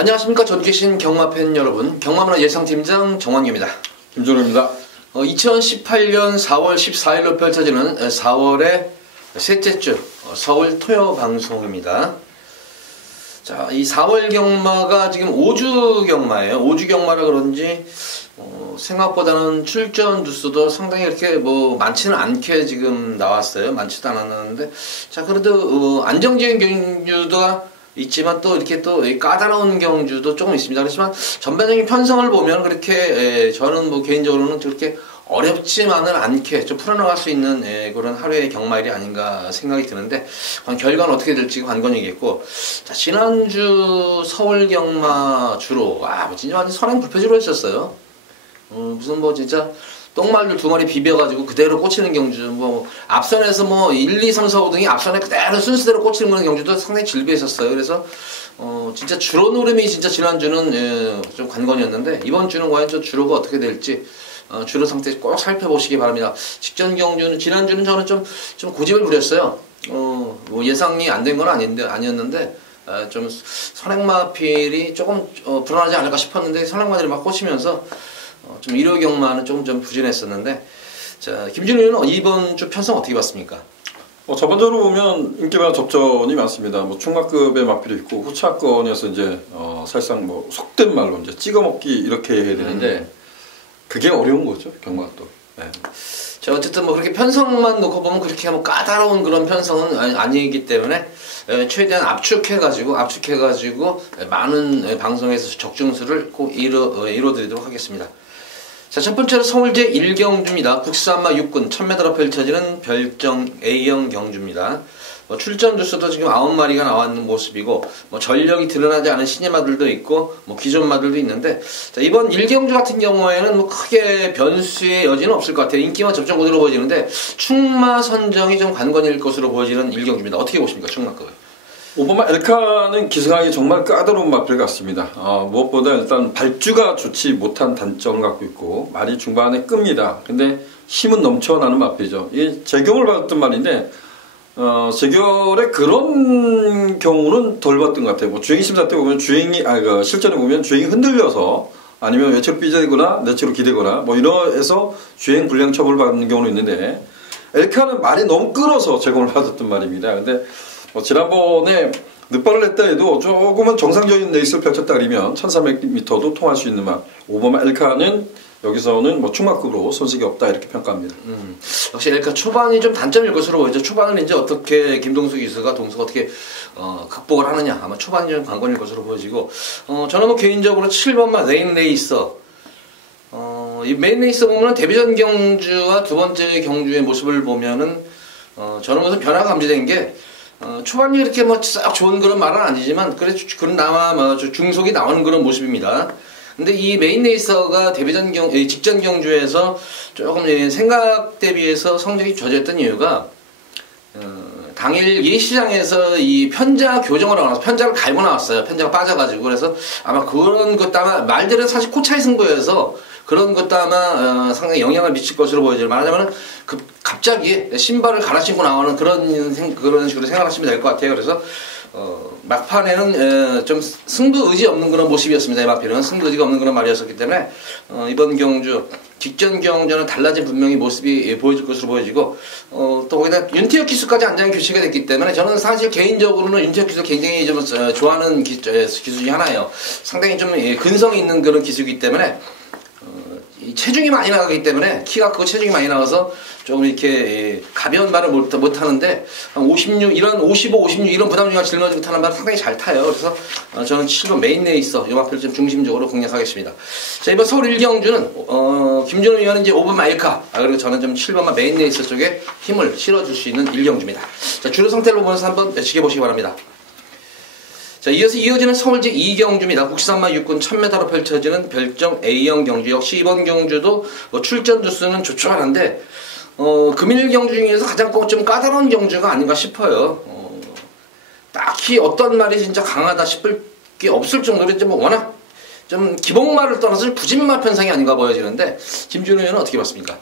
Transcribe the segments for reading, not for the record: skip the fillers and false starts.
안녕하십니까. 전주 계신 경마팬 여러분, 경마문화 예상팀장 정환규입니다. 김준호입니다. 2018년 4월 14일로 펼쳐지는 4월의 셋째 주 서울 토요 방송입니다. 자, 이 4월 경마가 지금 5주 경마예요. 5주 경마라 그런지 생각보다는 출전 두수도 상당히 이렇게 많지는 않게 지금 나왔어요. 많지도 않았는데, 자, 그래도 안정적인 경주가 있지만 또 이렇게 또 까다로운 경주도 조금 있습니다. 그렇지만 전반적인 편성을 보면 그렇게 저는 개인적으로는 그렇게 어렵지만은 않게 좀 풀어나갈 수 있는 그런 하루의 경마일이 아닌가 생각이 드는데, 결과는 어떻게 될지 관건이겠고, 자, 지난주 서울 경마 주로 진짜 완전 선행불패주로 했었어요. 무슨 진짜 똥말들 두 마리 비벼가지고 그대로 꽂히는 경주, 앞선에서 1, 2, 3, 4, 5등이 앞선에 그대로 순서대로 꽂히는 그런 경주도 상당히 질비했었어요. 그래서 진짜 주로 노름이 진짜 지난주는 좀 관건이었는데, 이번 주는 과연 저 주로가 어떻게 될지 주로 상태 꼭 살펴보시기 바랍니다. 직전 경주는, 지난주는 저는 좀 고집을 부렸어요. 예상이 안 된 건 아니었는데, 좀 선행마필이 조금 불안하지 않을까 싶었는데, 선행마들이 막 꽂히면서 좀 일요 경마는 좀 부진했었는데, 자, 김준호 의원은 이번 주 편성 어떻게 봤습니까? 전반적으로 보면 인기가 접전이 많습니다. trung馬급의 마필이 있고, 후차권에서 이제 사실상 속된 말로 이제 찍어먹기 이렇게 해야 되는데, 그게 어려운 거죠, 경마가 또. 네. 자, 어쨌든 그렇게 편성만 놓고 보면 그렇게 까다로운 그런 편성은 아니기 때문에 최대한 압축해가지고 많은 방송에서 적중수를 꼭 이뤄드리도록 하겠습니다. 자, 첫 번째로 서울제 1경주입니다. 국산마 6군 1000m로 펼쳐지는 별정 A형 경주입니다. 출전 주수도 지금 9마리가 나왔는 모습이고, 전력이 드러나지 않은 신예마들도 있고, 기존 마들도 있는데, 자, 이번 1경주 같은 경우에는 크게 변수의 여지는 없을 것 같아요. 인기만 접전 구도로 보여지는데, 충마 선정이 좀 관건일 것으로 보여지는 1경주입니다. 어떻게 보십니까, 충마급을? 오버마 엘카는 기승하기 정말 까다로운 마필 같습니다. 무엇보다 일단 발주가 좋지 못한 단점을 갖고 있고, 말이 중반에 끕니다. 근데 힘은 넘쳐나는 마필이죠. 이 제경을 받았던 말인데, 재결의 그런 경우는 덜 봤던 것 같아요. 주행 심사 때 보면 실전에 보면 주행이 흔들려서 아니면 외체로 삐져거나 내체로 기대거나 이러해서 주행 불량 처벌을 받는 경우는 있는데, 엘카는 말이 너무 끌어서 제공을 받았던 말입니다. 근데 지난번에 늦발을 냈다 해도 조금은 정상적인 레이스를 펼쳤다 그러면 1300m도 통할 수 있는 말, 오버마 엘카는 여기서는 충마급으로 손색이 없다 이렇게 평가합니다. 역시 엘카 초반이 좀 단점일 것으로 보이죠. 초반은 이제 어떻게 김동수 기수가 어떻게 극복을 하느냐, 아마 초반이 좀 관건일 것으로 보여지고, 저는 개인적으로 7번마 메인 레이서, 이 메인 레이서 보면은 데뷔전 경주와 두 번째 경주의 모습을 보면은 저는 무슨 변화가 감지된 게, 초반이 이렇게 싹 좋은 그런 말은 아니지만 그래도 그나마 중속이 나오는 그런 모습입니다. 근데 이 메인 레이서가 직전 경주에서 조금 생각 대비해서 성적이 저조했던 이유가, 당일 예시장에서 이 편자 교정을 하고 나서 편자를 갈고 나왔어요. 편자가 빠져가지고. 그래서 아마 그런 것도 말들은 사실 코차이 승부여서 그런 것도 아마 상당히 영향을 미칠 것으로 보여져요. 말하자면 갑자기 신발을 갈아 신고 나오는 그런 식으로 생각하시면 될 것 같아요. 그래서 막판에는 좀 승부 의지 없는 그런 모습이었습니다. 이 마필은 승부 의지가 없는 그런 말이었기 때문에 이번 경주 직전 경주는 달라진 분명히 모습이 보여질 것으로 보여지고, 또 거기다 윤태혁 기수까지 안장 교체가 됐기 때문에 저는 사실 개인적으로는 윤태혁 기수 굉장히 좀 좋아하는 기수 중에 하나예요. 상당히 좀 근성이 있는 그런 기수이기 때문에 체중이 많이 나가기 때문에, 키가 크고 체중이 많이 나가서 조금 이렇게 가벼운 말을 못 하는데, 56, 이런 55, 56 이런 부담중을 짊어지고 타는 말을 상당히 잘 타요. 그래서 저는 7번 메인 레이서 이 마필을 좀 중심적으로 공략하겠습니다. 자, 이번 서울 1경주는 김준호 의원은 이제 5번마 엘카, 그리고 저는 좀 7번마 메인 레이서 쪽에 힘을 실어줄 수 있는 1경주입니다. 자, 주로 상태를 보면서 한번 지켜보시기 바랍니다. 자, 이어서 이어지는 서울제 2경주입니다. 국산마 6군 1000m로 펼쳐지는 별정 A형 경주. 역시 이번 경주도 출전 두수는 조촐한데, 금일 경주 중에서 가장 좀 까다로운 경주가 아닌가 싶어요. 딱히 어떤 말이 진짜 강하다 싶을 게 없을 정도로 이제 워낙 좀 기복말을 떠나서 부진마 편성이 아닌가 보여지는데, 김준호 의원은 어떻게 봤습니까?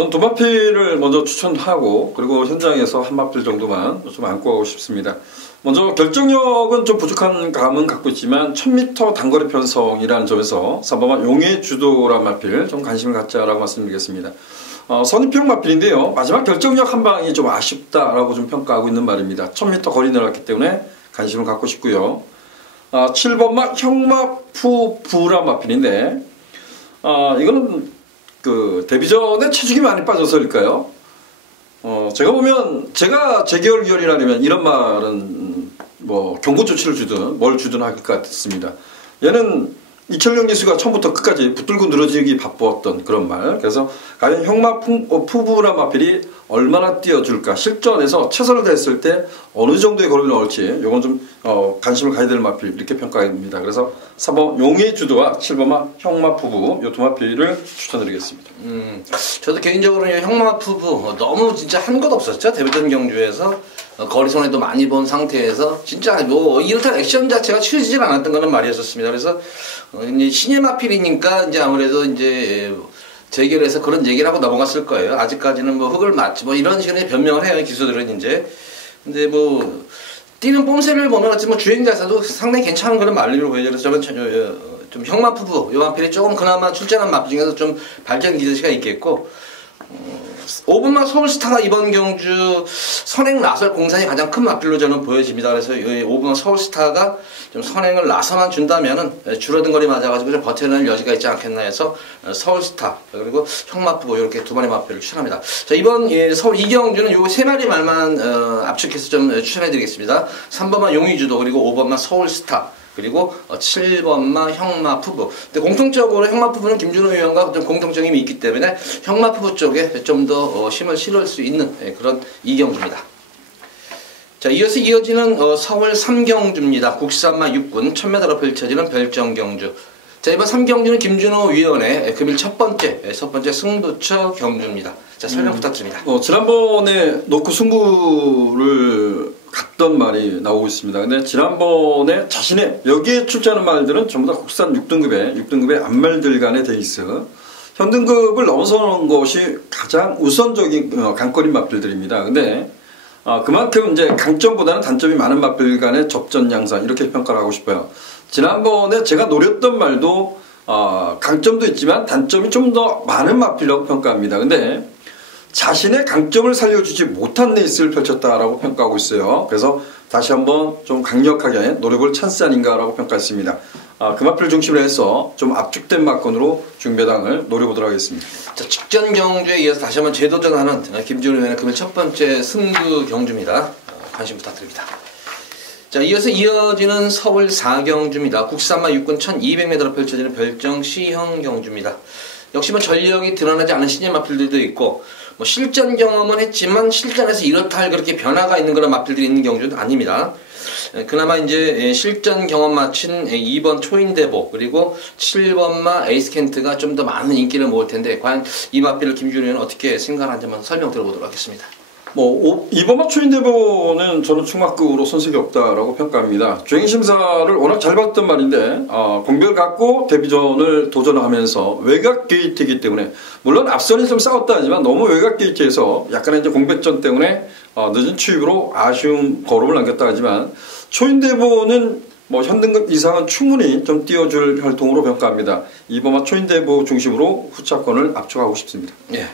전 두 마필을 먼저 추천하고 그리고 현장에서 한 마필 정도만 좀 안고 가고 싶습니다. 먼저 결정력은 좀 부족한 감은 갖고 있지만 1000m 단거리 편성이라는 점에서 3번마 용의 주도란 마필 좀 관심을 갖자라고 말씀드리겠습니다. 선입형 마필인데요. 마지막 결정력 한 방이 좀 아쉽다라고 좀 평가하고 있는 말입니다. 1000m 거리 내놨기 때문에 관심을 갖고 싶고요. 7번마 형마푸부란 마필인데 이거는 그 데뷔 전에 체중이 많이 빠져서일까요? 제가 보면 제가 재결결이라면 이런 말은 뭐 경고 조치를 주든 뭘 주든 할 것 같습니다. 얘는 이철용 기수가 처음부터 끝까지 붙들고 늘어지기 바빴던 그런 말. 그래서 과연 형마푸부란 마필이 얼마나 뛰어줄까, 실전에서 최선을 다했을 때 어느 정도의 거리를 넣을지 이건 좀 관심을 가야 될 마필 이렇게 평가합니다. 그래서 3번 용의 주도와 7번마 형마푸부 이 두 마필을 추천드리겠습니다. 저도 개인적으로 형마푸부 너무 진짜 한 것 없었죠. 데뷔전 경주에서 거리선에도 많이 본 상태에서 진짜 뭐 이렇다 액션 자체가 치러지질 않았던 거는 말이었습니다. 그래서 이제 신예 마필이니까 이제 아무래도 이제 재결해서 그런 얘기를 하고 넘어갔을 거예요. 아직까지는 뭐 흙을 맞지 뭐 이런 식의 변명을 해요, 기수들은 이제. 근데 뭐 뛰는 뽐새를 보면 어찌 뭐 주행자에서도 상당히 괜찮은 그런 말리로 보여요. 그래서 저는 좀 형마푸부 이 마필이 조금 그나마 출전한 마필 중에서 좀 발전 기대치가 있겠고, 5번마 서울스타가 이번 경주 선행 나설 공산이 가장 큰 마필로 저는 보여집니다. 그래서 5번마 서울스타가 좀 선행을 나서만 준다면은 줄어든 거리 맞아가지고 좀 버텨낼 여지가 있지 않겠나 해서 서울스타 그리고 형마푸부 이렇게 두 마리 마필을 추천합니다. 자, 이번 서울 이경주는 요 세 마리 말만 압축해서 좀 추천해드리겠습니다. 3번마 용의주도 그리고 5번마 서울스타 그리고 7번마 형마푸부. 근데 공통적으로 형마푸부는 김준호 위원과 좀 공통점이 있기 때문에 형마푸부 쪽에 좀 더 힘을 실을 수 있는 그런 이경주입니다. 자, 이어서 이어지는 서울 3경주입니다. 국산마 6군 1000m로 펼쳐지는 별정경주. 자, 이번 3경주는 김준호 위원의 금일 첫 번째 승부처 경주입니다. 자, 설명 부탁드립니다. 지난번에 놓고 승부를 갔던 말이 나오고 있습니다. 근데 지난번에 자신의 여기에 출제하는 말들은 전부 다 국산 6등급의 암말들 간의 데이스, 현등급을 넘어서는 것이 가장 우선적인 강거리 마필들입니다. 근데 그만큼 이제 강점보다는 단점이 많은 마필 간의 접전 양상 이렇게 평가를 하고 싶어요. 지난번에 제가 노렸던 말도 강점도 있지만 단점이 좀 더 많은 마필이라고 평가합니다. 근데 자신의 강점을 살려주지 못한 레이스를 펼쳤다라고 평가하고 있어요. 그래서 다시 한번 좀 강력하게 노려볼 찬스 아닌가라고 평가했습니다. 그 마필 중심으로 해서 좀 압축된 막건으로 중배당을 노려보도록 하겠습니다. 자, 직전 경주에 이어서 다시 한번 재도전하는 김준호 의원의 금일 첫 번째 승부 경주입니다. 관심 부탁드립니다. 자, 이어서 이어지는 서울 4경주입니다. 국산마 6군 1200m로 펼쳐지는 별정 시형 경주입니다. 역시 뭐 전력이 드러나지 않은 신예 마필들도 있고 뭐 실전 경험은 했지만 실전에서 이렇다 할 그렇게 변화가 있는 그런 마필들이 있는 경주는 아닙니다. 그나마 이제 실전 경험 마친 2번 초인대보 그리고 7번마 에이스켄트가 좀 더 많은 인기를 모을 텐데 과연 이 마필을 김준호 의원은 어떻게 생각하는지 한번 설명 들어보도록 하겠습니다. 2번마 초인대보는 저는 충막급으로 손색이 없다라고 평가합니다. 주행심사를 워낙 잘 봤던 말인데 공별 갖고 데뷔전을 도전하면서 외곽 게이트이기 때문에 물론 앞선이 좀 싸웠다 하지만 너무 외곽 게이트에서 약간의 이제 공백전 때문에 늦은 추입으로 아쉬운 걸음을 남겼다 하지만 초인대보는 뭐 현등급 이상은 충분히 좀 띄워줄 활동으로 평가합니다. 2번마 초인대보 중심으로 후차권을 압축하고 싶습니다. 예,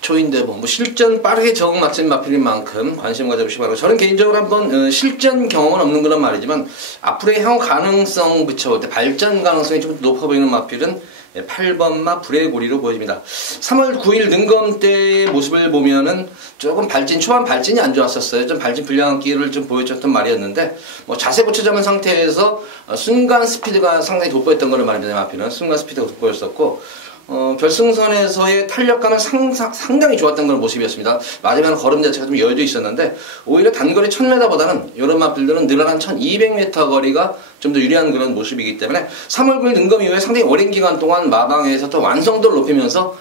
초인대보 뭐 실전 빠르게 적응 맞힌 마필인 만큼 관심 가져보시기 바라고. 저는 개인적으로 한번 실전 경험은 없는 그런 말이지만 앞으로의 향후 가능성 붙여볼 때 발전 가능성이 좀 높아 보이는 마필은 8번마 불의 고리로 보여집니다. 3월 9일 능검 때의 모습을 보면은 조금 초반 발진이 안 좋았었어요. 좀 발진 불량한 기를 좀 보여줬던 말이었는데 뭐 자세 고쳐 잡은 상태에서 순간 스피드가 상당히 돋보였던 거를 말입니다. 마필은 순간 스피드가 돋보였었고 결승선에서의 탄력감은 상당히 좋았던 그런 모습이었습니다. 마지막에 걸음 자체가 좀 여유도 있었는데 오히려 단거리 1000m보다는 이런 마필들은 늘어난 1200m 거리가 좀 더 유리한 그런 모습이기 때문에 3월 9일 능검 이후에 상당히 오랜 기간 동안 마방에서 또 완성도를 높이면서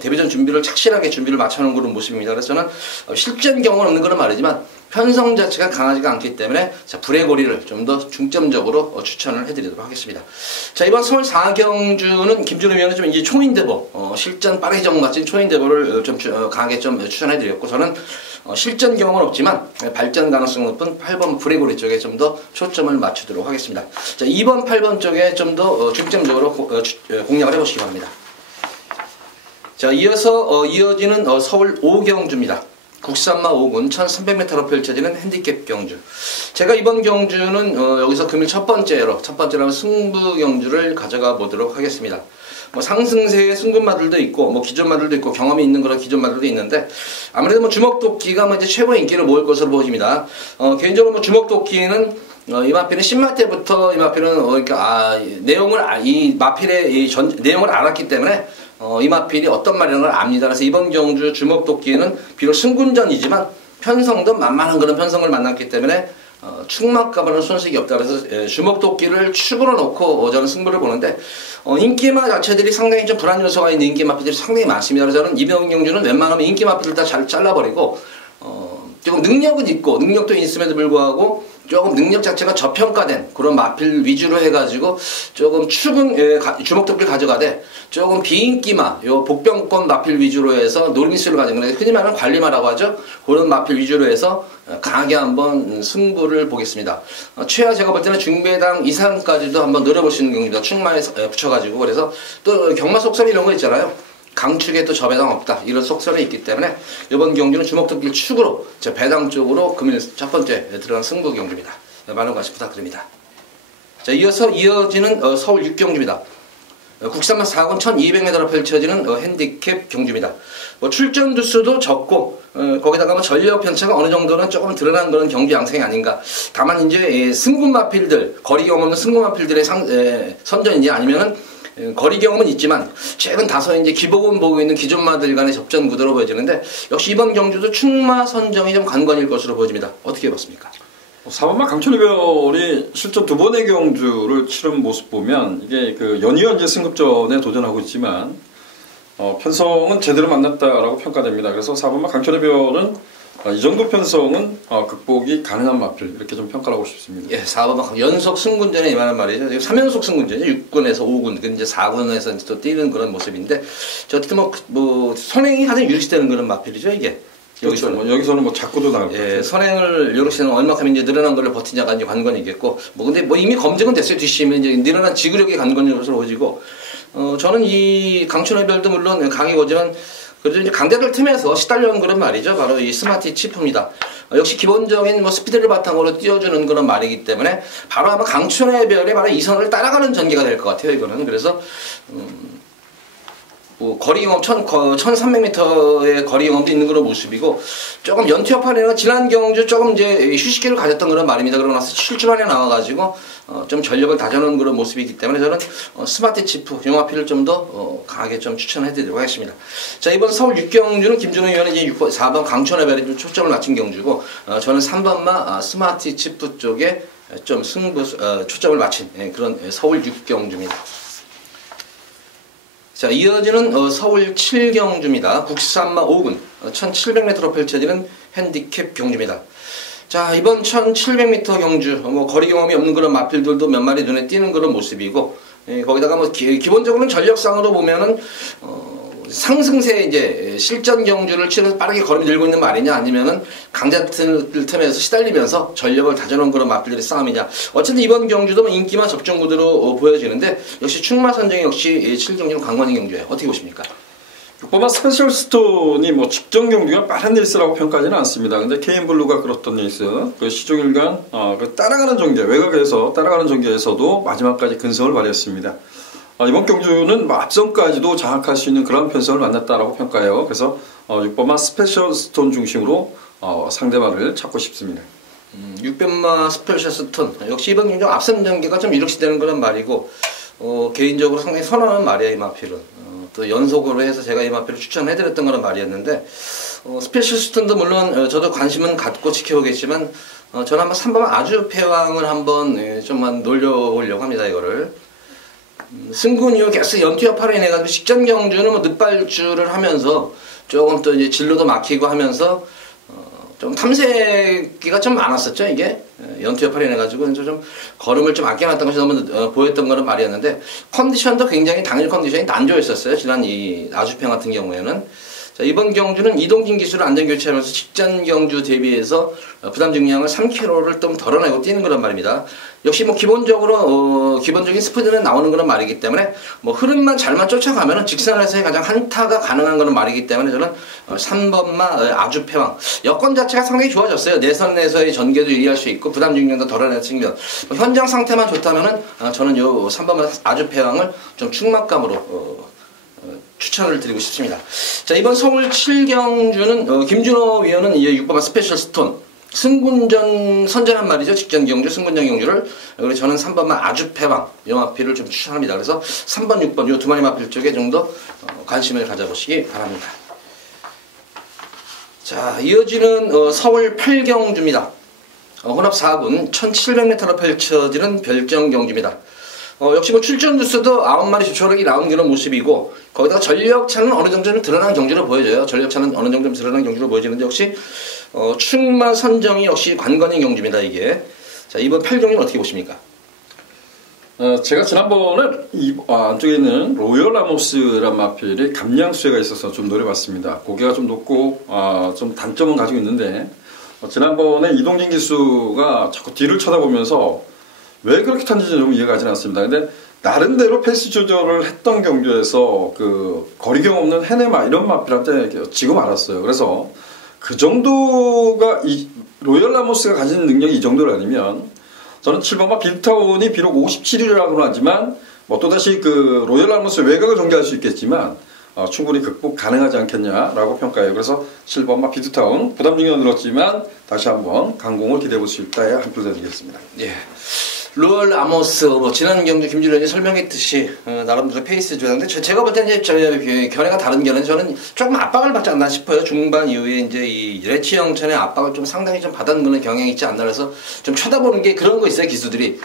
데뷔전 준비를 착실하게 준비를 맞춰놓은 그런 모습입니다. 그래서 저는 실전 경험은 없는 그런 말이지만 편성 자체가 강하지가 않기 때문에 자, 불의고리를 좀 더 중점적으로 추천을 해드리도록 하겠습니다. 자, 이번 서울 4경주는 김준호 위원은 좀 이제 초인대보, 실전 빠르게 정 마친 초인대보를 좀 강하게 좀 추천해드렸고, 저는 실전 경험은 없지만 발전 가능성 높은 8번 불의고리 쪽에 좀 더 초점을 맞추도록 하겠습니다. 자, 2번, 8번 쪽에 좀 더 중점적으로 공략을 해보시기 바랍니다. 자, 이어지는 서울 5경주입니다. 국산마 5군 1300m로 펼쳐지는 핸디캡 경주. 제가 이번 경주는 여기서 금일 첫 번째로 승부 경주를 가져가 보도록 하겠습니다. 뭐 상승세의 승군마들도 있고, 뭐 기존마들도 있고, 경험이 있는 그런 기존마들도 있는데, 아무래도 뭐 주먹도끼가 뭐 이제 최고의 인기를 모을 것으로 보입니다. 개인적으로 뭐 주먹도끼는 이 마필은 신마 때부터 이 마필은 그러니까 이 마필의 내용을 알았기 때문에 이 마필이 어떤 말이라는 걸 압니다. 그래서 이번 경주 주먹도끼는 비록 승군전이지만 편성도 만만한 그런 편성을 만났기 때문에 축막가보는 손색이 없다. 그래서 주먹도끼를 축으로 놓고 저는 승부를 보는데, 인기마 자체들이 상당히 좀 불안 요소가 있는 인기 마필들이 상당히 많습니다. 그래서 저는 이번 경주는 웬만하면 인기 마필들 다 잘 잘라버리고, 조금 능력은 있고, 능력도 있음에도 불구하고, 조금 능력 자체가 저평가된 그런 마필 위주로 해가지고 조금 축은 주먹도끼를 가져가되 조금 비인기마, 요 복병권 마필 위주로 해서 노린수를 가진 거예요. 흔히 말하는 관리마라고 하죠. 그런 마필 위주로 해서 강하게 한번 승부를 보겠습니다. 최하 제가 볼 때는 중배당 이상까지도 한번 노려볼 수 있는 경기입니다. 축마에 붙여가지고. 그래서 또 경마 속설 이런 거 있잖아요. 강축에 또 저배당 없다, 이런 속설이 있기 때문에 이번 경주는 주먹도끼를 축으로 제 배당 쪽으로 금일 첫 번째 들어간 승부 경주입니다. 많은 관심 부탁드립니다. 자, 이어지는 서울 6경주입니다. 국산마 4군 1200m로 펼쳐지는 핸디캡 경주입니다. 뭐 출전 두수도 적고 거기다가 뭐 전력 편차가 어느 정도는 조금 드러난 그런 경주 양상이 아닌가. 다만 이제 승군 마필들, 거리 경험 없는 승군 마필들의 선전인지 아니면은 거리 경험은 있지만 최근 다소 이제 기복은 보고 있는 기존마들 간의 접전 구도로 보여지는데, 역시 이번 경주도 축마 선정이 좀 관건일 것으로 보여집니다. 어떻게 봤습니까? 4번마 강철이별이 실전 두 번의 경주를 치른 모습 보면 이게 그 연이어 승급전에 도전하고 있지만 편성은 제대로 만났다라고 평가됩니다. 그래서 4번마 강철이별은 이 정도 편성은 극복이 가능한 마필, 이렇게 좀 평가를 하고 싶습니다. 예, 4번 연속 승군전에 임하는 말이죠. 3연속 승군전이죠. 6군에서 5군, 이제 4군에서 또 뛰는 그런 모습인데, 어쨌든 뭐 선행이 가장 유리시되는 그런 마필이죠, 이게. 여기서는 뭐 자꾸도 나올 것 같아요. 선행을 요렇게는 얼마큼 이제 늘어난 걸 버티냐가 이제 관건이겠고, 뭐 근데 뭐 이미 검증은 됐어요. 뒷심에 이제 늘어난 지구력이 관건으로 보여지고, 저는 이 강춘의별도 물론 강이 오지만, 그래도 이제 강자들 틈에서 시달려온 그런 말이죠. 바로 이 스마티 치프입니다. 역시 기본적인 뭐 스피드를 바탕으로 띄워주는 그런 말이기 때문에 바로 아마 강춘의 별에 바로 이 선을 따라가는 전개가 될 것 같아요, 이거는. 그래서 뭐 거리 경험 1300m의 거리 경험도 있는 그런 모습이고, 조금 연투협판에는 지난 경주 조금 이제 휴식기를 가졌던 그런 말입니다. 그러고 나서 7주만에 나와가지고 좀 전력을 다져놓은 그런 모습이기 때문에 저는 스마트 치프 용화피를 좀 더 강하게 좀 추천해드리도록 하겠습니다. 자, 이번 서울 6경주는 김준호 위원이 이제 4번 강천의 별에 좀 초점을 맞춘 경주고, 저는 3번마 스마트 치프 쪽에 좀 초점을 맞춘 그런 서울 6경주입니다. 자, 이어지는 서울 7경주입니다. 국산마 5군 1700m로 펼쳐지는 핸디캡 경주입니다. 자, 이번 1700m 경주, 뭐 거리 경험이 없는 그런 마필들도 몇 마리 눈에 띄는 그런 모습이고, 거기다가 뭐 기본적으로는 전력상으로 보면은 상승세 이제 실전 경주를 치러서 빠르게 걸음이 늘고 있는 말이냐, 아니면은 강자들 틈에서 시달리면서 전력을 다져놓은 그런 마필들의 싸움이냐. 어쨌든 이번 경주도 뭐 인기만 접전 구도로 보여지는데, 역시 축마 선정이 역시 7경주는 관건인 경주예요. 어떻게 보십니까? 6번마 스페셜 스톤이 뭐 직전 경주가 빠른 레이스라고 평가하지는 않습니다. 근데 KM블루가 그렇던 레이스, 그 시종일관 그 따라가는 전개, 외곽에서 따라가는 전개에서도 마지막까지 근성을 발휘했습니다. 이번 경주는 뭐 앞선까지도 장악할 수 있는 그런 편성을 만났다라고 평가해요. 그래서 6번마 스페셜 스톤 중심으로 상대마를 찾고 싶습니다. 6번마 스페셜 스톤, 역시 이번 경주 앞선 전개가 좀 이력시되는 그런 말이고, 개인적으로 상당히 선호하는 말이에요, 이 마필은. 또 연속으로 해서 제가 이 마필을 추천해드렸던 그런 말이었는데, 스페셜 스톤도 물론 저도 관심은 갖고 지켜보겠지만, 저는 한번 3번마 아주 패왕을 한번 좀만 놀려보려고 합니다, 이거를. 승군 이후 계속 연투협파로 인해가지고 식전 경주는 뭐 늦발주를 하면서 조금 또 이제 진로도 막히고 하면서 좀 탐색기가 좀 많았었죠, 이게. 연투여파리 해가지고, 좀 걸음을 좀 아껴놨던 것이 너무 보였던 거는 말이었는데, 컨디션도 굉장히 당일 컨디션이 난조했었어요. 지난 이 아주평 같은 경우에는. 자, 이번 경주는 이동진 기수를 안전교체하면서 직전 경주 대비해서 부담 중량을 3kg를 좀 덜어내고 뛰는 그런 말입니다. 역시 뭐 기본적으로 기본적인 스피드는 나오는 그런 말이기 때문에 뭐 흐름만 잘만 쫓아가면은 직선에서의 가장 한타가 가능한 그런 말이기 때문에 저는 3번마 아주패왕 여건 자체가 상당히 좋아졌어요. 내선에서의 전개도 유리할 수 있고 부담 중량도 덜어내는 측면. 현장 상태만 좋다면은 저는 요 3번마 아주패왕을 좀 충막감으로 추천을 드리고 싶습니다. 자, 이번 서울 7경주는 김준호 위원은 이제 6번마 스페셜 스톤 승군전 선전한 말이죠. 직전 경주 승군전 경주를. 그래서 저는 3번마 아주패왕 요 마필을 좀 추천합니다. 그래서 3번 6번 요 두 마리 마필 쪽에 좀 더 관심을 가져보시기 바랍니다. 자, 이어지는 서울 8경주입니다. 혼합 4군 1700m로 펼쳐지는 별정 경주입니다. 역시 뭐 출전 뉴스도 9마리 조촐하게 나온 그런 모습이고, 거기다가 전력차는 어느 정도 좀 드러난 경주로 보여져요. 전력차는 어느 정도 좀 드러난 경주로 보여지는데, 역시, 충마 선정이 역시 관건인 경주입니다, 이게. 자, 이번 8경주는 어떻게 보십니까? 제가 지난번에 안쪽에 있는 로열 라모스란 마필이 감량수혜가 있어서 좀 노려봤습니다. 고개가 좀 높고, 좀 단점은 가지고 있는데, 지난번에 이동진 기수가 자꾸 뒤를 쳐다보면서 왜 그렇게 탔는지 좀 이해가 가지 않습니다. 근데 나름대로 페이스 조절을 했던 경주에서 그 거리경 없는 헤네마 이런 마필한테 지고 말았어요. 그래서 그 정도가 이 로열 라모스가 가진 능력이 이 정도라면 저는 7번마 빌타운이 비록 57위라고는 하지만 뭐 또다시 그 로열 라모스 외곽을 전개할 수 있겠지만 충분히 극복 가능하지 않겠냐라고 평가해요. 그래서 7번마 빌타운 부담 중량은 늘었지만 다시 한번 강공을 기대해 볼 수 있다에 한 표 드리겠습니다. 예. 로열 라모스, 뭐 지난 경주 김준현이 설명했듯이 나름대로 페이스 조절인데 제가 볼 때는 이제 견해가 다른 견해는 저는 조금 압박을 받지 않나 싶어요. 중반 이후에 이제 이 레치 형천의 압박을 좀 상당히 좀 받아는 경향이 있지 않나 그래서 좀 쳐다보는 게 그런 거 있어요. 기수들이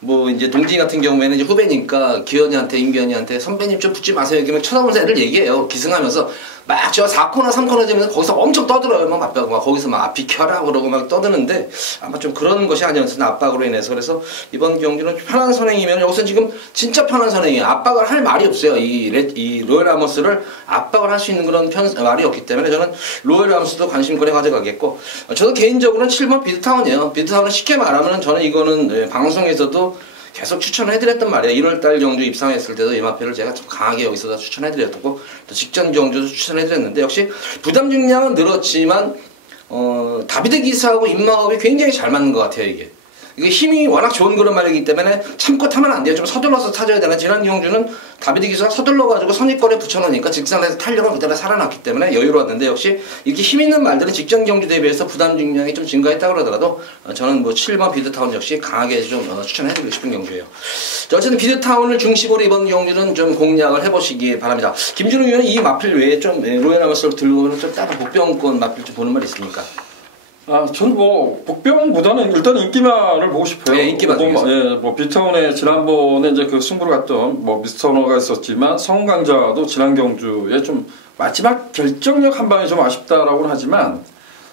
뭐 이제 동진 같은 경우에는 이제 후배니까 기현이한테 임기현이한테 선배님 좀 붙지 마세요. 이렇게 쳐다보면서 애들 얘기해요. 기승하면서 막 저 4코너 3코너 되면서 거기서 엄청 떠들어요. 막 거기서 막 비켜라 그러고 막 떠드는데 아마 좀 그런 것이 아니었으나 압박으로 인해서. 그래서 이번 경기는 편한 선행이면 여기서 지금 진짜 편한 선행이에요. 압박을 할 말이 없어요. 이 로열 라모스를 압박을 할 수 있는 그런 말이 없기 때문에 저는 로열 라모스도 관심권에 가져가겠고, 저도 개인적으로는 7번 비드타운이에요. 비드타운은 쉽게 말하면 저는 이거는 방송에서도 계속 추천을 해드렸단 말이에요. 1월달 경주 입상했을 때도 이 마필을 제가 좀 강하게 여기서 추천해드렸고, 또 직전 경주도 추천해드렸는데, 역시 부담 중량은 늘었지만 다비드 기수하고 입마업이 굉장히 잘 맞는 것 같아요. 이게 힘이 워낙 좋은 그런 말이기 때문에 참고 타면 안 돼요. 좀 서둘러서 타줘야 되나. 지난 경주는 다비드 기수가 서둘러가지고 선입권에 붙여놓으니까 직선에서 탄력은 그때는 살아났기 때문에 여유로웠는데, 역시 이렇게 힘 있는 말들은 직전 경주 대비해서 부담 중량이 좀 증가했다고 그러더라도 저는 뭐 7번 비드타운 역시 강하게 좀 추천해드리고 싶은 경주예요. 자, 어쨌든 비드타운을 중심으로 이번 경주는 좀 공략을 해보시기 바랍니다. 김준우 위원은 이 마필 외에 좀 로열 라모스를 들고 좀 다른 복병권 마필 좀 보는 말 있습니까? 저는 뭐 복병보다는 일단 인기마를 보고 싶어요. 네, 인기마 중에서. 예, 뭐 비타운에 지난번에 이제 그 승부를 갔던 뭐 미스터너가 있었지만 성강자도 지난 경주에 좀 마지막 결정력 한 방이 좀 아쉽다라고는 하지만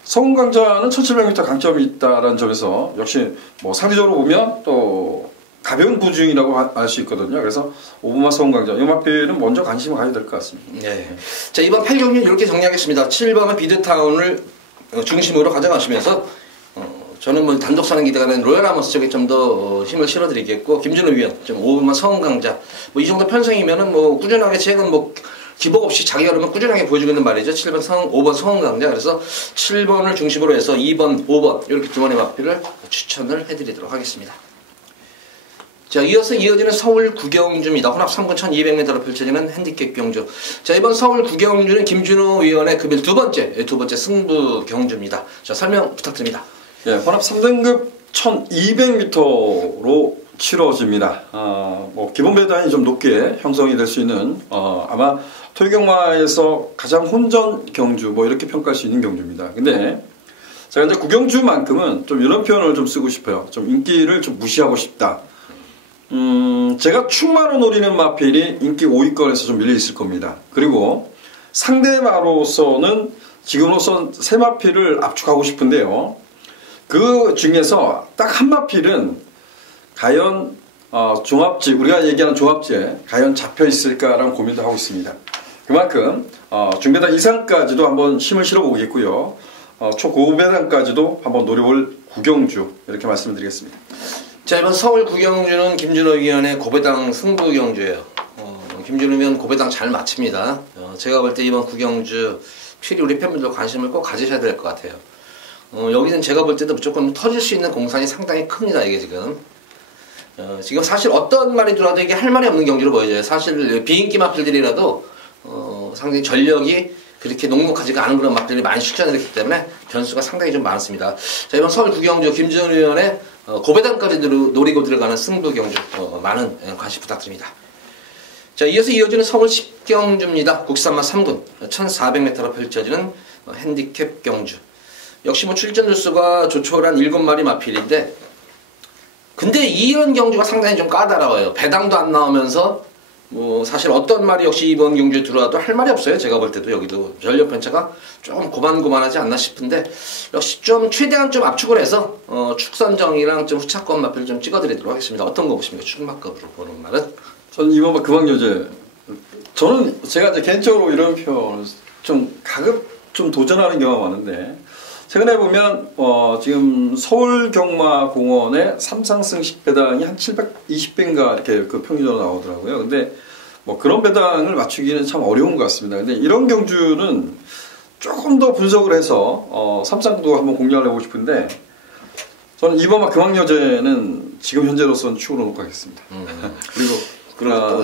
성강자는 1700m 강점이 있다라는 점에서 역시 뭐 상대적으로 보면 또 가벼운 부주의라고 알 수 있거든요. 그래서 오브마 성강자 이 마필은 먼저 관심을 가져야 될 것 같습니다. 네. 자, 이번 8경기는 이렇게 정리하겠습니다. 7번은 비드타운을 중심으로 가져가시면서 저는 뭐 단독 선행 기대가는 로열 라모스 쪽에 좀 더 힘을 실어드리겠고, 김준호 위원 좀 5번만 성강자 뭐 이 정도 편성이면은 뭐 꾸준하게 최근 뭐 기복 없이 자기 걸음을 꾸준하게 보여주고 있는 말이죠. 5번 성강자. 그래서 7번을 중심으로 해서 2번, 5번 이렇게 두 번의 마필을 추천을 해드리도록 하겠습니다. 자, 이어서 이어지는 서울 구경주입니다. 혼합 3군 1200m로 펼쳐지는 핸디캡 경주. 자, 이번 서울 구경주는 김준호 위원의 급일 두 번째 승부 경주입니다. 자, 설명 부탁드립니다. 예, 혼합 3등급 1200m로 치러집니다. 뭐 기본 배단이 좀 높게 형성이 될 수 있는 아마 토요경마에서 가장 혼전 경주 뭐 이렇게 평가할 수 있는 경주입니다. 근데 제가 이제 구경주만큼은 좀 이런 표현을 좀 쓰고 싶어요. 좀 인기를 좀 무시하고 싶다. 제가 충마로 노리는 마필이 인기 5위권에서 좀 밀려 있을 겁니다. 그리고 상대마로서는 지금으로선 세 마필을 압축하고 싶은데요. 그 중에서 딱 한 마필은 과연 종합지, 우리가 얘기하는 종합지에 과연 잡혀 있을까라는 고민도 하고 있습니다. 그만큼 중배당 이상까지도 한번 힘을 실어보겠고요. 초고배당까지도 한번 노려볼 구경주, 이렇게 말씀드리겠습니다. 자, 이번 서울 구경주는 김준호 위원의 고배당 승부 경주예요. 김준호 위원 고배당 잘 맞춥니다. 제가 볼 때 이번 구경주 필히 우리 팬분들 관심을 꼭 가지셔야 될 것 같아요. 여기는 제가 볼 때도 무조건 터질 수 있는 공산이 상당히 큽니다. 이게 지금 지금 사실 어떤 말이 들어와도 이게 할 말이 없는 경주로 보여져요. 사실 비인기 마필들이라도 상당히 전력이 그렇게 녹록하지가 않은 그런 마필들이 많이 출전을 했기 때문에 변수가 상당히 좀 많습니다. 자, 이번 서울 구경주 김준호 위원의 고배당까지 노리고 들어가는 승부 경주 많은 관심 부탁드립니다. 자, 이어서 이어지는 서울 10경주입니다. 국산마 3군 1400m로 펼쳐지는 핸디캡 경주. 역시 뭐 출전 주수가 조촐한 7마리 마필인데, 근데 이런 경주가 상당히 좀 까다로워요. 배당도 안 나오면서 뭐 사실 어떤 말이 역시 이번 경주에 들어와도 할 말이 없어요. 제가 볼 때도 여기도 전력 편차가 조금 고만고만하지 않나 싶은데, 역시 좀 최대한 좀 압축을 해서 축선정이랑 좀 후차권 마필을 좀 찍어드리도록 하겠습니다. 어떤 거 보십니까? 축마급으로 보는 말은? 저는 이번 금왕여제, 저는 제가 이제 개인적으로 이런 표현을 좀 가급 좀 도전하는 경우가 많은데, 최근에 보면 지금 서울경마공원의 삼상승식 배당이 한 720배인가 이렇게 그 평균으로 나오더라고요. 근데 뭐 그런 배당을 맞추기는 참 어려운 것 같습니다. 근데 이런 경주는 조금 더 분석을 해서 삼상도 한번 공략을 해보고 싶은데, 저는 이번 금왕여제는 지금 현재로서는 축으로 놓고 가겠습니다. 그리고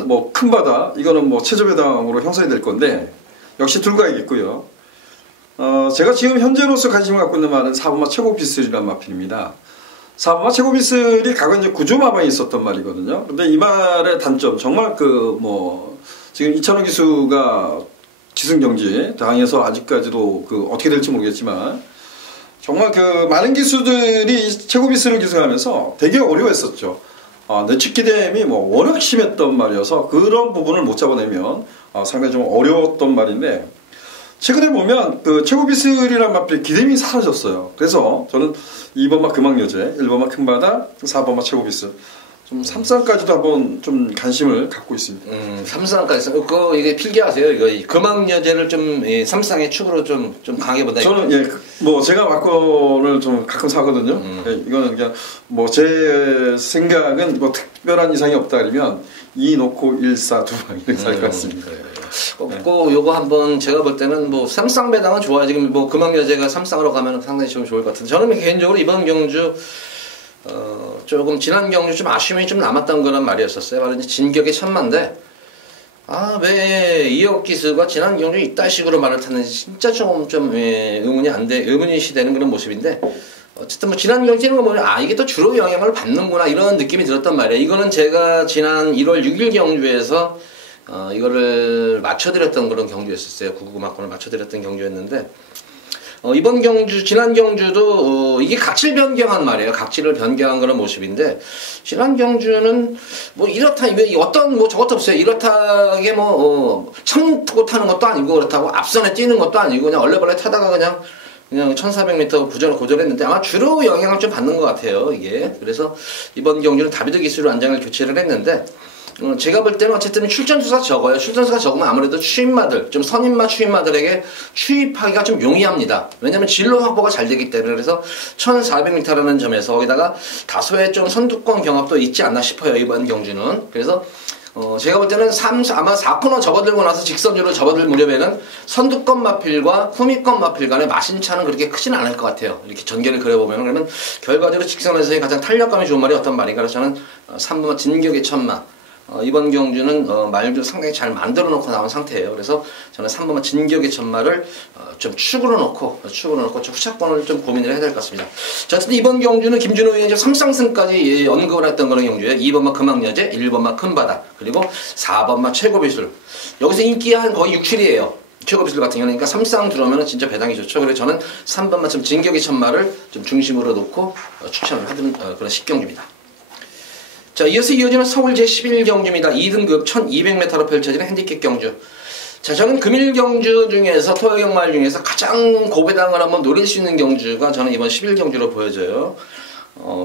뭐 큰 바다, 이거는 뭐 최저 배당으로 형성이 될 건데 역시 들고 가야겠고요. 제가 지금 현재로서 관심을 갖고 있는 말은 4번마 최고비슬이라는 마필입니다. 4번마 최고비슬이 과거 이제 구조마방에 있었던 말이거든요. 근데 이 말의 단점, 정말 지금 이찬호 기수가 기승경지 당해서 아직까지도 어떻게 될지 모르겠지만, 정말 많은 기수들이 최고비슬을 기승하면서 되게 어려워했었죠. 내측기댐이 워낙 심했던 말이어서 그런 부분을 못 잡아내면 상당히 좀 어려웠던 말인데, 최근에 보면 최고비슬이라는 마필 기댐이 사라졌어요. 그래서 저는 2번마 금왕여제, 1번마 큰바다, 4번마 최고비슬, 좀 삼상까지도 한번 좀 관심을 갖고 있습니다. 삼상까지 이게 필기하세요. 이거 금왕여제를 좀 삼상의 축으로 좀 강하게 본다. 저는 제가 막권을 좀 가끔 사거든요. 이거는 그냥 제 생각은 특별한 이상이 없다 그러면 2 놓고 1, 4, 2방 이렇게 살 것 같습니다. 요거 한번 제가 볼 때는 삼상 배당은 좋아요. 지금 금왕여제가 삼상으로 가면 상당히 좀 좋을 것 같은데, 저는 개인적으로 이번 경주 조금 지난 경주 좀 아쉬움이 좀 남았던 그런 말이었었어요. 바로 이제 진격의 천마인데, 왜 이혁 기수가 지난 경주 이딴 식으로 말을 탔는지 진짜 의문이 시되는 그런 모습인데, 어쨌든 지난 경주는 거 보면 이게 또 주로 영향을 받는구나 이런 느낌이 들었단 말이에요. 이거는 제가 지난 1월 6일 경주에서 이거를 맞춰드렸던 그런 경주였었어요. 999막권을 맞춰드렸던 경주였는데, 이번 경주, 지난 경주도 이게 각질 변경한 말이에요. 각질을 변경한 그런 모습인데, 지난 경주는 이렇다, 저것도 없어요. 이렇다게 참고 타는 것도 아니고, 그렇다고 앞선에 뛰는 것도 아니고, 그냥 얼레벌레 타다가 그냥 1400m 고전했는데, 아마 주로 영향을 좀 받는 것 같아요, 이게. 그래서 이번 경주는 다비드 기수로 안장을 교체를 했는데, 제가 볼 때는 어쨌든 출전수가 적어요. 출전수가 적으면 아무래도 추임마들, 좀 선임마 추임마들에게 추입하기가 좀 용이합니다. 왜냐면 진로 확보가 잘 되기 때문에. 그래서 1400m라는 점에서 거기다가 다소의 좀 선두권 경합도 있지 않나 싶어요, 이번 경주는. 그래서 제가 볼 때는 아마 4코너 접어들고 나서 직선주로 접어들 무렵에는 선두권 마필과 후미권 마필 간의 마신차는 그렇게 크진 않을 것 같아요. 이렇게 전개를 그려보면. 그러면 결과적으로 직선에서의 가장 탄력감이 좋은 말이 어떤 말인가. 그래서 저는 3번마 진격의 천마, 이번 경주는 말도 상당히 잘 만들어 놓고 나온 상태예요. 그래서 저는 3번마 진격의 천마를 좀 축으로 놓고 좀 후차권을 좀 고민을 해야 될 것 같습니다. 자, 어쨌든 이번 경주는 김준호 위원이 3상승까지 언급을 했던 그런 경주예요. 2번마 금왕여제, 1번마 큰바다, 그리고 4번마 최고비술. 여기서 인기가 한 거의 6, 7이에요. 최고비술 같은 경우는. 그러니까 3상 들어오면 진짜 배당이 좋죠. 그래서 저는 3번마 좀 진격의 천마를 좀 중심으로 놓고 추천을 하는 그런 10경주입니다. 자, 이어서 이어지는 서울 제11경주입니다. 2등급 1200m로 펼쳐지는 핸디캡 경주. 자, 저는 금일 경주 중에서 토요 경마일 중에서 가장 고배당을 한번 노릴 수 있는 경주가 저는 이번 10일 경주로 보여져요.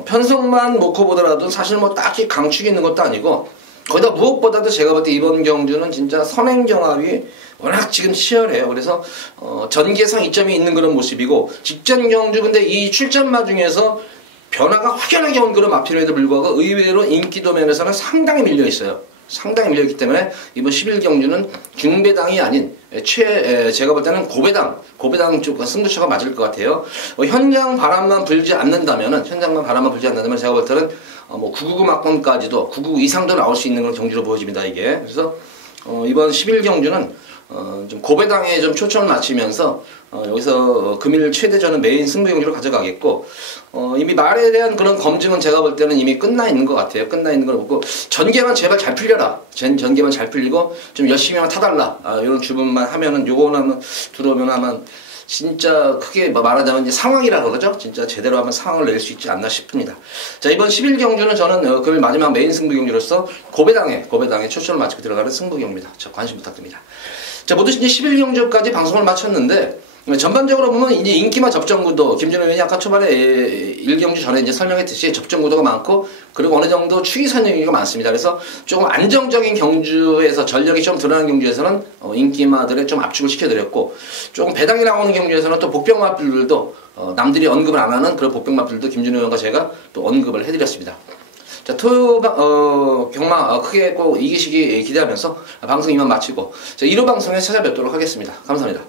편성만 놓고 보더라도 사실 뭐 딱히 강축이 있는 것도 아니고 거기다 무엇보다도 제가 볼 때 이번 경주는 진짜 선행경합이 워낙 지금 치열해요. 그래서 전개상 이점이 있는 그런 모습이고 직전 경주 근데 이 출전마 중에서 변화가 확연하게 온 그런 마필에도 불구하고 의외로 인기도 면에서는 상당히 밀려 있어요. 상당히 밀려있기 때문에 이번 10일 경주는 중배당이 아닌 제가 볼 때는 고배당 쪽 승부처가 맞을 것 같아요. 현장 바람만 불지 않는다면은 제가 볼 때는 뭐 999 막권까지도 999 이상도 나올 수 있는 그런 경주로 보여집니다 이게. 그래서 이번 10일 경주는 좀 고배당에 좀 초점을 맞추면서 여기서 금일 최대 저는 메인 승부 경주로 가져가겠고 이미 말에 대한 그런 검증은 제가 볼 때는 이미 끝나 있는 것 같아요. 끝나 있는 걸 보고 전개만 제발 잘 풀려라. 전개만 잘 풀리고 좀 열심히만 타달라. 이런 주문만 하면은 요거는 한번 들어오면 아마 진짜 크게 말하자면 이제 상황이라 그러죠. 진짜 제대로 하면 상황을 낼 수 있지 않나 싶습니다. 자, 이번 10일 경주는 저는 금일 마지막 메인 승부 경주로서 고배당에 초점을 맞추고 들어가는 승부 경주입니다. 자, 관심 부탁드립니다. 자, 모두 이제 10일 경주까지 방송을 마쳤는데 전반적으로 보면 이제 인기마 접전구도 김준호 의원이 아까 초반에 1경주 전에 이제 설명했듯이 접전구도가 많고 그리고 어느 정도 추이선행기가 많습니다. 그래서 조금 안정적인 경주에서 전력이 좀 드러나는 경주에서는 인기마들에 좀 압축을 시켜드렸고 조금 배당이 나오는 경주에서는 또 복병마필들도 남들이 언급을 안 하는 그런 복병마필들도 김준호 의원과 제가 또 언급을 해드렸습니다. 자, 토요 경마 크게 꼭 이기시기 기대하면서 방송 이만 마치고 1호 방송에 찾아뵙도록 하겠습니다. 감사합니다.